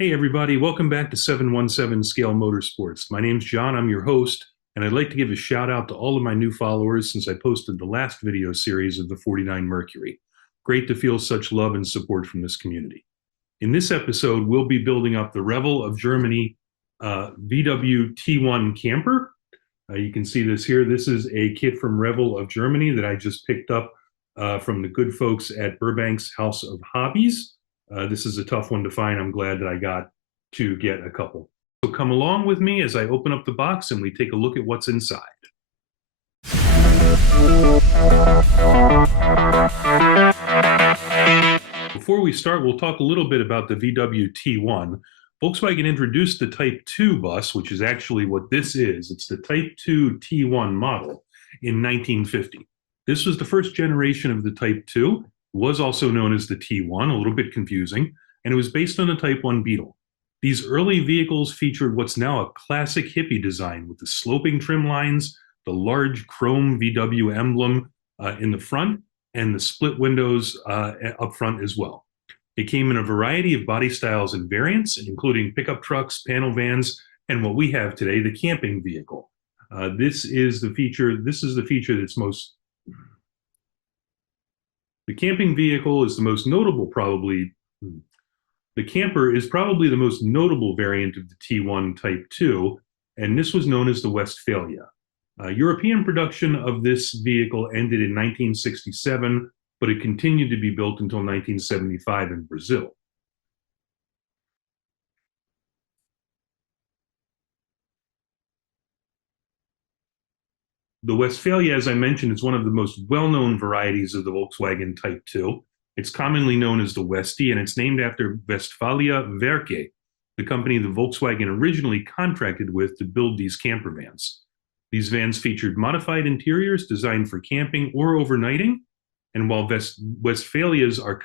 Hey everybody, welcome back to 717 Scale Motorsports. My name's John, I'm your host, and I'd like to give a shout out to all of my new followers since I posted the last video series of the 49 Mercury. Great to feel such love and support from this community. In this episode, we'll be building up the Revell of Germany VW T1 camper. You can see this here. This is a kit from Revell of Germany that I just picked up from the good folks at Burbank's House of Hobbies. This is a tough one to find. I'm glad that I got to get a couple. So come along with me as I open up the box and we take a look at what's inside. Before we start, we'll talk a little bit about the VW T1. Volkswagen introduced the Type 2 bus, which is actually what this is. It's the Type 2 T1 model in 1950. This was the first generation of the Type 2. Was also known as the T1, a little bit confusing, and it was based on the Type 1 Beetle. These early vehicles featured what's now a classic hippie design with the sloping trim lines, the large chrome VW emblem in the front, and the split windows up front as well. It came in a variety of body styles and variants, including pickup trucks, panel vans, and what we have today, the camping vehicle. This is the feature that's most The camping vehicle is the most notable, probably. The camper is probably the most notable variant of the T1 Type 2, and this was known as the Westfalia. European production of this vehicle ended in 1967, but it continued to be built until 1975 in Brazil. The Westfalia, as I mentioned, is one of the most well-known varieties of the Volkswagen Type 2. It's commonly known as the Westie, and it's named after Westfalia Werke, the company that Volkswagen originally contracted with to build these camper vans. These vans featured modified interiors designed for camping or overnighting, and while Westphalias are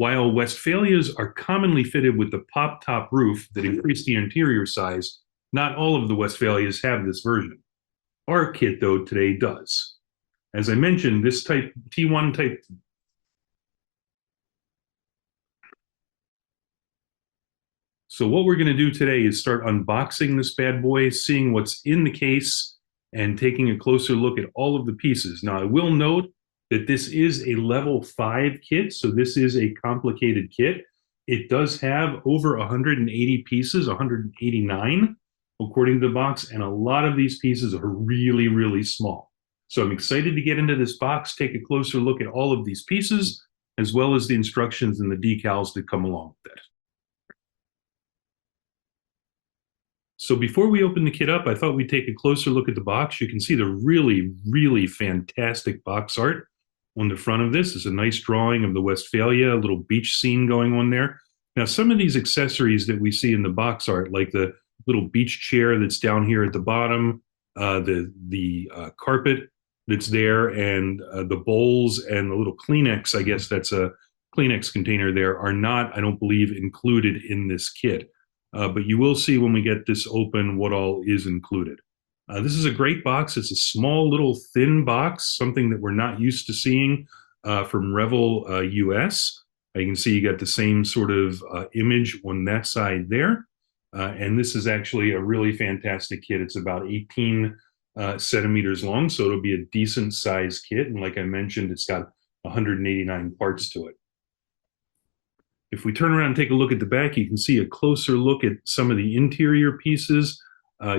While Westphalias are commonly fitted with the pop-top roof that increased the interior size, not all of the Westphalias have this version. Our kit, though, today does. As I mentioned, this T1 type. So what we're going to do today is start unboxing this bad boy, seeing what's in the case, and taking a closer look at all of the pieces. Now, I will note that this is a level 5 kit, so this is a complicated kit. It does have over 180 pieces, 189, according to the box, and a lot of these pieces are really, really small. So I'm excited to get into this box, take a closer look at all of these pieces, as well as the instructions and the decals that come along with it. So before we open the kit up, I thought we'd take a closer look at the box. You can see the really, really fantastic box art on the front of this. Is a nice drawing of the Westfalia, a little beach scene going on there. Now, some of these accessories that we see in the box art, like the little beach chair that's down here at the bottom, the carpet that's there, and the bowls and the little Kleenex, I guess that's a Kleenex container there, are not, I don't believe, included in this kit. But you will see when we get this open what all is included. This is a great box. It's a small, little, thin box, something that we're not used to seeing from Revell US. You can see you got the same sort of image on that side there. And this is actually a really fantastic kit. It's about 18 centimeters long, so it'll be a decent size kit. And like I mentioned, it's got 189 parts to it. If we turn around and take a look at the back, you can see a closer look at some of the interior pieces.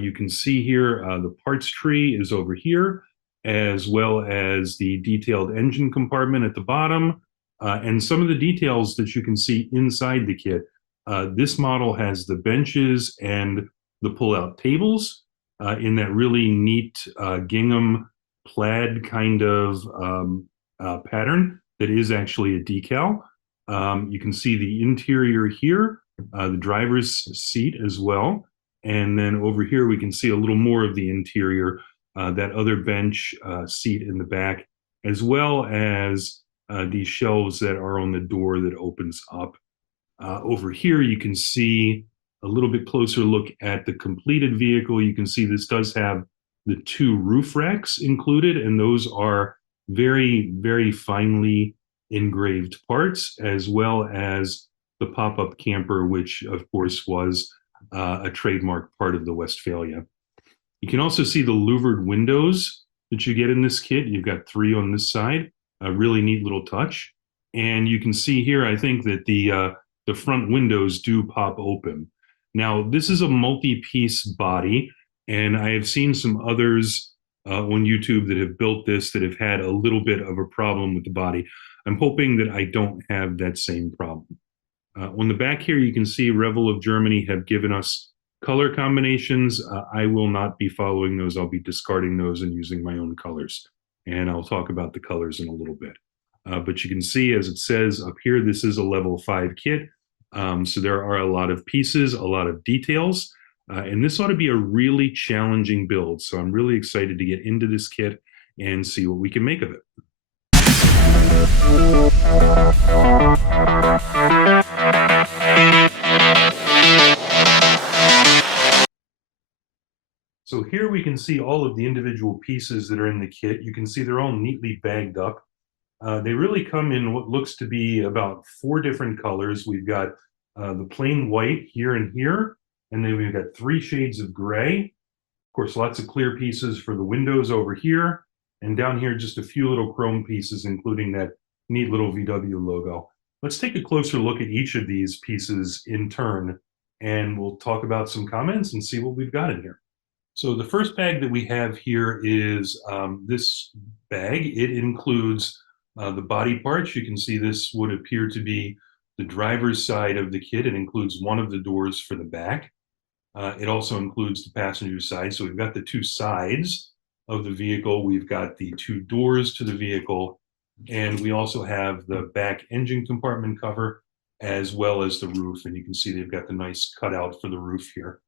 You can see here the parts tree is over here, as well as the detailed engine compartment at the bottom, and some of the details that you can see inside the kit. This model has the benches and the pull-out tables in that really neat gingham plaid kind of pattern that is actually a decal. You can see the interior here, the driver's seat as well. And then over here, we can see a little more of the interior, that other bench seat in the back, as well as these shelves that are on the door that opens up. Over here, you can see a little bit closer look at the completed vehicle. You can see this does have the 2 roof racks included, and those are very, very finely engraved parts, as well as the pop-up camper, which of course was a trademark part of the Westfalia. You can also see the louvered windows that you get in this kit. You've got 3 on this side, a really neat little touch. And you can see here, I think that the front windows do pop open. Now, this is a multi-piece body, and I have seen some others on YouTube that have built this that have had a little bit of a problem with the body. I'm hoping that I don't have that same problem. On the back here, you can see Revell of Germany have given us color combinations. I will not be following those. I'll be discarding those and using my own colors. And I'll talk about the colors in a little bit. But you can see, as it says up here, this is a level 5 kit. So there are a lot of pieces, a lot of details. And this ought to be a really challenging build. So I'm really excited to get into this kit and see what we can make of it. So here we can see all of the individual pieces that are in the kit. You can see they're all neatly bagged up. They really come in what looks to be about 4 different colors. We've got the plain white here and here, and then we've got 3 shades of gray. Of course, lots of clear pieces for the windows over here, and down here just a few little chrome pieces, including that neat little VW logo. Let's take a closer look at each of these pieces in turn, and we'll talk about some comments and see what we've got in here. So the first bag that we have here is this bag. It includes the body parts. You can see this would appear to be the driver's side of the kit. It includes one of the doors for the back. It also includes the passenger side. So we've got the 2 sides of the vehicle. We've got the 2 doors to the vehicle. And we also have the back engine compartment cover, as well as the roof. And you can see they've got the nice cutout for the roof here.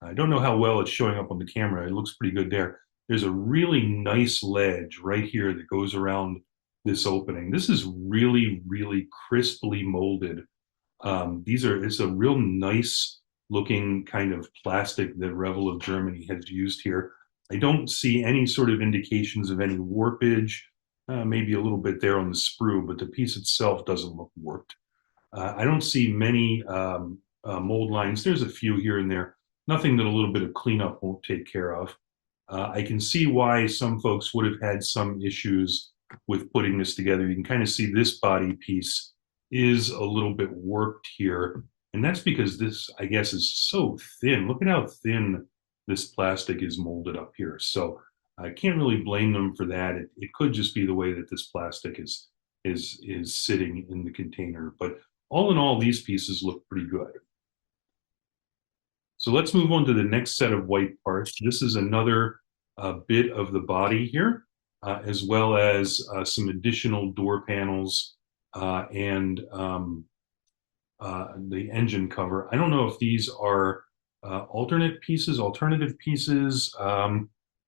I don't know how well it's showing up on the camera. It looks pretty good there. There's a really nice ledge right here that goes around this opening. This is really, really crisply molded. It's a real nice looking kind of plastic that Revell of Germany has used here. I don't see any sort of indications of any warpage, maybe a little bit there on the sprue, but the piece itself doesn't look warped. I don't see many mold lines. There's a few here and there. Nothing that a little bit of cleanup won't take care of. I can see why some folks would have had some issues with putting this together. You can kind of see this body piece is a little bit warped here. And that's because this, I guess, is so thin. Look at how thin this plastic is molded up here. So I can't really blame them for that. It could just be the way that this plastic is sitting in the container. But all in all, these pieces look pretty good. So let's move on to the next set of white parts. This is another bit of the body here, as well as some additional door panels and the engine cover. I don't know if these are alternative pieces,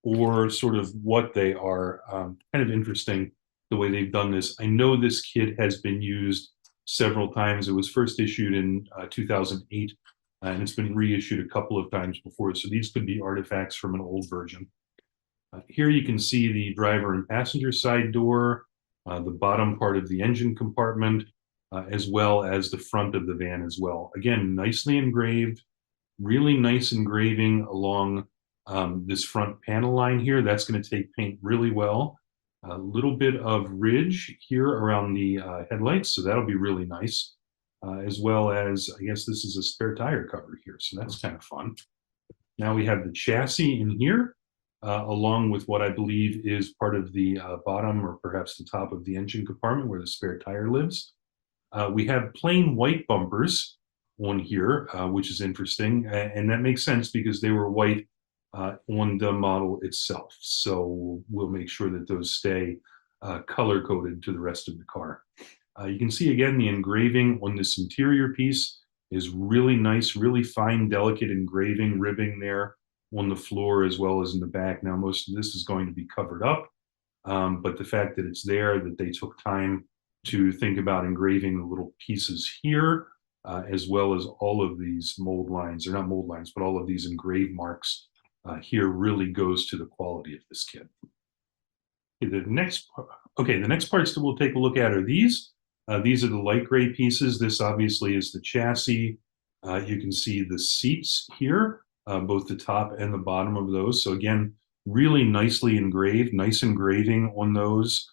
or sort of what they are. Kind of interesting the way they've done this. I know this kit has been used several times. It was first issued in 2008, and it's been reissued a couple of times before. So these could be artifacts from an old version. Here you can see the driver and passenger side door, the bottom part of the engine compartment, as well as the front of the van as well. Again, nicely engraved, really nice engraving along this front panel line here. That's going to take paint really well. A little bit of ridge here around the headlights, so that'll be really nice. As well as, I guess this is a spare tire cover here, so that's kind of fun. Now we have the chassis in here, along with what I believe is part of the bottom or perhaps the top of the engine compartment where the spare tire lives. We have plain white bumpers on here, which is interesting, and that makes sense because they were white on the model itself. So we'll make sure that those stay color coded to the rest of the car. You can see again the engraving on this interior piece is really nice, really fine, delicate engraving, ribbing there on the floor as well as in the back. Now most of this is going to be covered up, but the fact that it's there, that they took time to think about engraving the little pieces here, as well as all of these mold lines, or not mold lines, but all of these engraved marks here really goes to the quality of this kit. Okay, the next parts that we'll take a look at are these. These are the light gray pieces. This obviously is the chassis. You can see the seats here, both the top and the bottom of those. So again, really nicely engraved, nice engraving on those.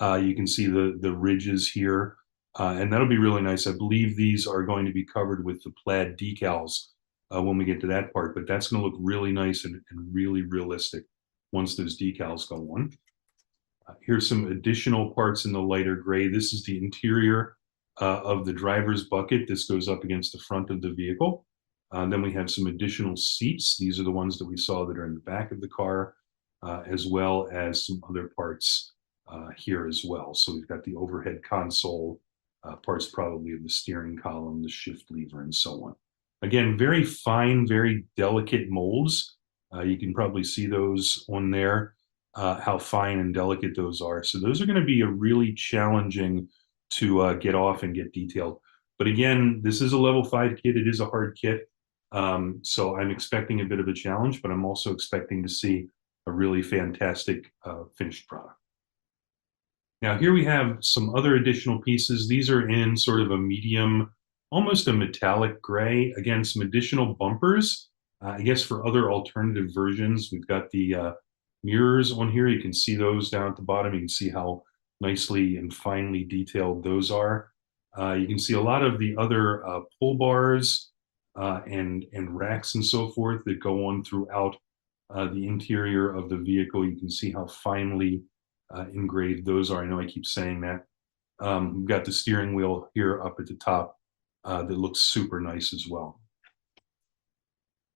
You can see the ridges here, and that'll be really nice. I believe these are going to be covered with the plaid decals when we get to that part, but that's going to look really nice and really realistic once those decals go on. Here's some additional parts in the lighter gray. This is the interior of the driver's bucket. This goes up against the front of the vehicle. Then we have some additional seats. These are the ones that we saw that are in the back of the car, as well as some other parts here as well. So we've got the overhead console, parts probably of the steering column, the shift lever, and so on. Again, very fine, very delicate molds. You can probably see those on there, how fine and delicate those are. So those are going to be a really challenging to get off and get detailed. But again, this is a level 5 kit. It is a hard kit. So I'm expecting a bit of a challenge, but I'm also expecting to see a really fantastic finished product. Now here we have some other additional pieces. These are in sort of a medium, almost a metallic gray. Again, some additional bumpers. I guess for other alternative versions, we've got the mirrors on here. You can see those down at the bottom. You can see how nicely and finely detailed those are. You can see a lot of the other pull bars and racks and so forth that go on throughout the interior of the vehicle. You can see how finely engraved those are. I know I keep saying that. We've got the steering wheel here up at the top that looks super nice as well.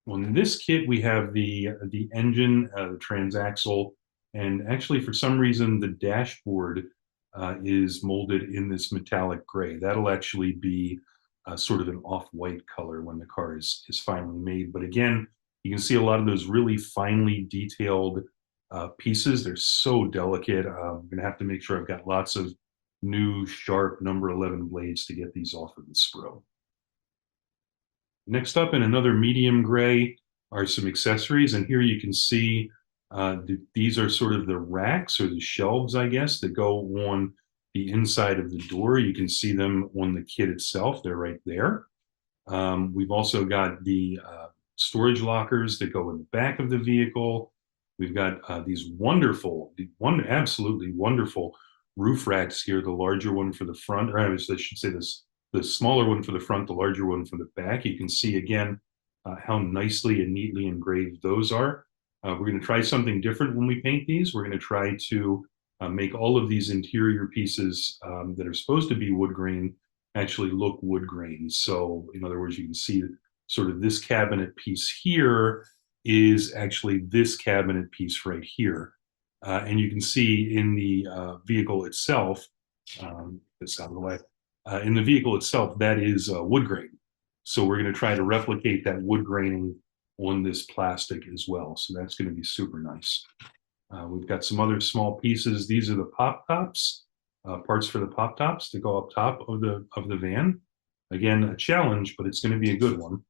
On this kit, we have the engine, the transaxle, and actually for some reason the dashboard is molded in this metallic gray. That'll actually be sort of an off-white color when the car is finally made. But again, you can see a lot of those really finely detailed pieces. They're so delicate. I'm going to have to make sure I've got lots of new sharp number 11 blades to get these off of the sprue. Next up, in another medium gray, are some accessories. And here you can see these are sort of the racks or the shelves, I guess, that go on the inside of the door. You can see them on the kit itself. They're right there. We've also got the storage lockers that go in the back of the vehicle. We've got these absolutely wonderful roof racks here, the larger one for the front, or I should say the smaller one for the front, the larger one for the back. You can see again how nicely and neatly engraved those are. We're going to try something different when we paint these. We're going to try to make all of these interior pieces that are supposed to be wood grain actually look wood grain. So in other words, you can see sort of this cabinet piece here is actually this cabinet piece right here. And you can see in the vehicle itself, this out of the way, in the vehicle itself, that is wood grain. So we're going to try to replicate that wood graining on this plastic as well. So that's going to be super nice. We've got some other small pieces. These are the pop tops, parts for the pop tops to go up top of the van. Again, a challenge, but it's going to be a good one.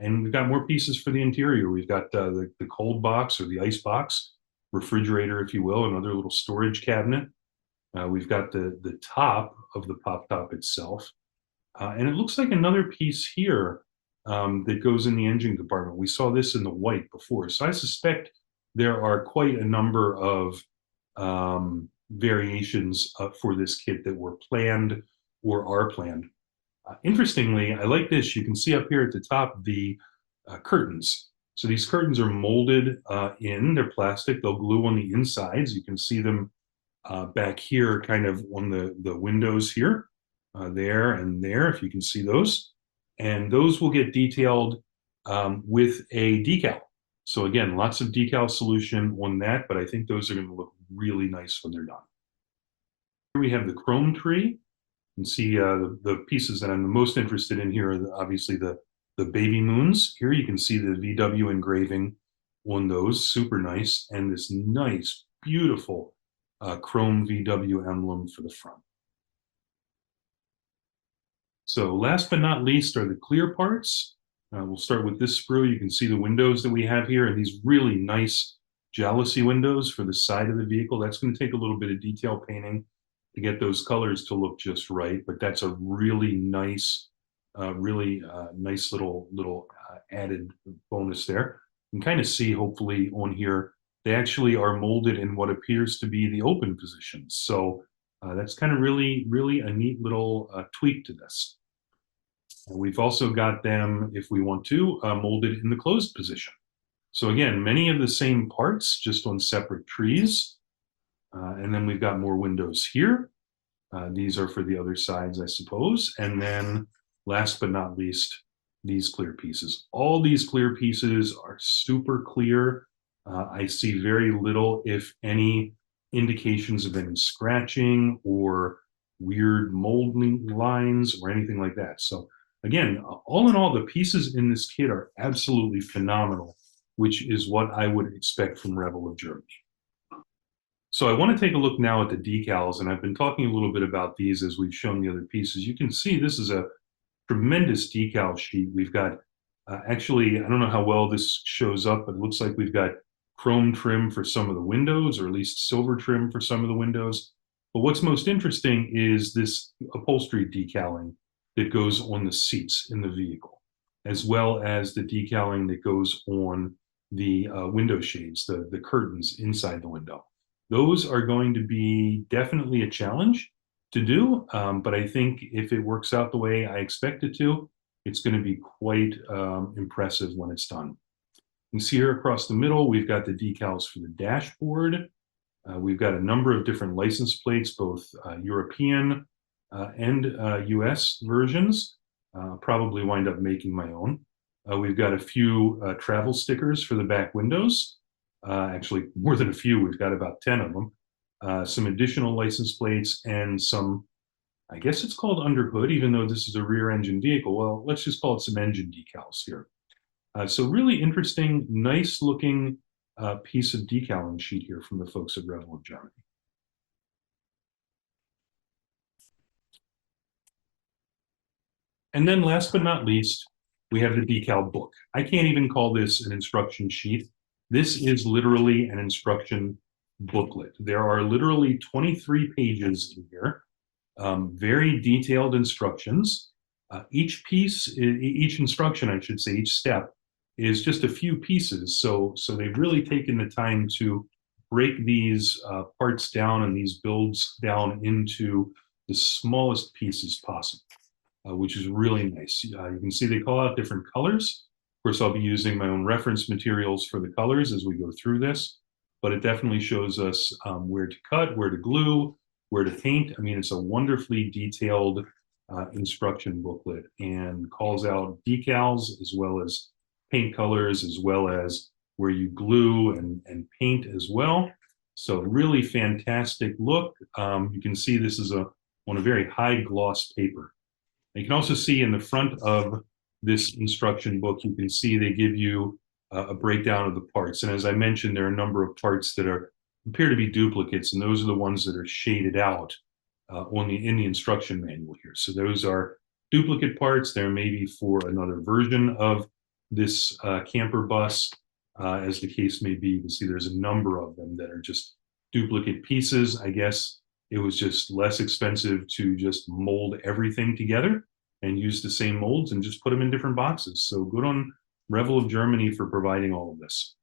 And we've got more pieces for the interior. We've got the cold box or the ice box, refrigerator, if you will, another little storage cabinet. We've got the top of the pop top itself. And it looks like another piece here that goes in the engine compartment. We saw this in the white before. So I suspect there are quite a number of variations for this kit that were planned or are planned. Interestingly, I like this. You can see up here at the top the curtains. So these curtains are molded in. They're plastic. They'll glue on the insides. You can see them back here kind of on the windows here, there and there, if you can see those. And those will get detailed with a decal. So again, lots of decal solution on that, but I think those are going to look really nice when they're done. Here we have the chrome tree. You can see the pieces that I'm the most interested in here are obviously the baby moons. Here you can see the VW engraving on those, super nice, and this nice, beautiful chrome VW emblem for the front. So last but not least are the clear parts. We'll start with this sprue. You can see the windows that we have here and these really nice jalousie windows for the side of the vehicle. That's going to take a little bit of detail painting to get those colors to look just right. But that's a really nice, nice little added bonus there. You can kind of see, hopefully, on here, they actually are molded in what appears to be the open position. So that's kind of really a neat little tweak to this. We've also got them, if we want to, molded in the closed position. So again, many of the same parts, just on separate trees. And then we've got more windows here. These are for the other sides, I suppose. And then last but not least, these clear pieces. All these clear pieces are super clear. I see very little, if any, indications of any scratching or weird molding lines or anything like that. So again, all in all, the pieces in this kit are absolutely phenomenal, which is what I would expect from Revell of Germany. So I want to take a look now at the decals, and I've been talking a little bit about these as we've shown the other pieces. You can see this is a tremendous decal sheet. We've got, actually, I don't know how well this shows up, but it looks like we've got chrome trim for some of the windows, or at least silver trim for some of the windows. But what's most interesting is this upholstery decaling that goes on the seats in the vehicle, as well as the decaling that goes on the window shades, the curtains inside the window. Those are going to be definitely a challenge to do, but I think if it works out the way I expect it to, it's going to be quite impressive when it's done. You can see here across the middle, we've got the decals for the dashboard. We've got a number of different license plates, both European and US versions. Probably wind up making my own. We've got a few travel stickers for the back windows. Actually, more than a few. We've got about 10 of them. Some additional license plates and some, I guess it's called underhood, even though this is a rear engine vehicle. Well, let's just call it some engine decals here. So really interesting, nice looking piece of decaling sheet here from the folks at Revell of Germany. And then last but not least, we have the decal book. I can't even call this an instruction sheet. This is literally an instruction booklet. There are literally 23 pages in here, very detailed instructions. Each piece, each instruction, I should say, each step is just a few pieces. So they've really taken the time to break these parts down and these builds down into the smallest pieces possible, which is really nice. You can see they call out different colors. Of course, I'll be using my own reference materials for the colors as we go through this, but it definitely shows us where to cut, where to glue, where to paint. I mean, it's a wonderfully detailed instruction booklet and calls out decals as well as paint colors, as well as where you glue and paint as well. So really fantastic look. You can see this is on a very high gloss paper. You can also see in the front of this instruction book, you can see they give you a breakdown of the parts. And as I mentioned, there are a number of parts that appear to be duplicates, and those are the ones that are shaded out in the instruction manual here. So those are duplicate parts. They're maybe for another version of this camper bus, as the case may be. You can see there's a number of them that are just duplicate pieces. I guess it was just less expensive to just mold everything together and use the same molds and just put them in different boxes. So good on Revell of Germany for providing all of this.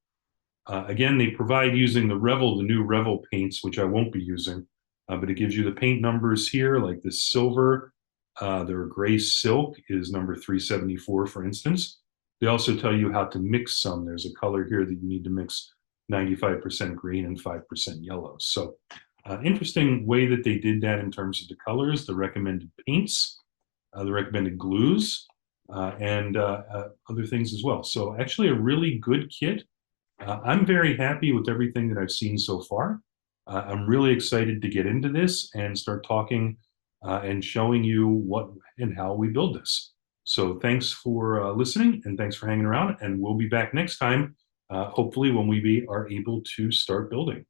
Again, they provide using the new Revell paints, which I won't be using, but it gives you the paint numbers here, like this silver. Their gray silk is number 374, for instance. They also tell you how to mix some. There's a color here that you need to mix 95% green and 5% yellow. So interesting way that they did that in terms of the colors, the recommended paints, the recommended glues, and other things as well. So actually a really good kit. I'm very happy with everything that I've seen so far. I'm really excited to get into this and start talking and showing you what and how we build this. So thanks for listening, and thanks for hanging around, and we'll be back next time, hopefully when we are able to start building.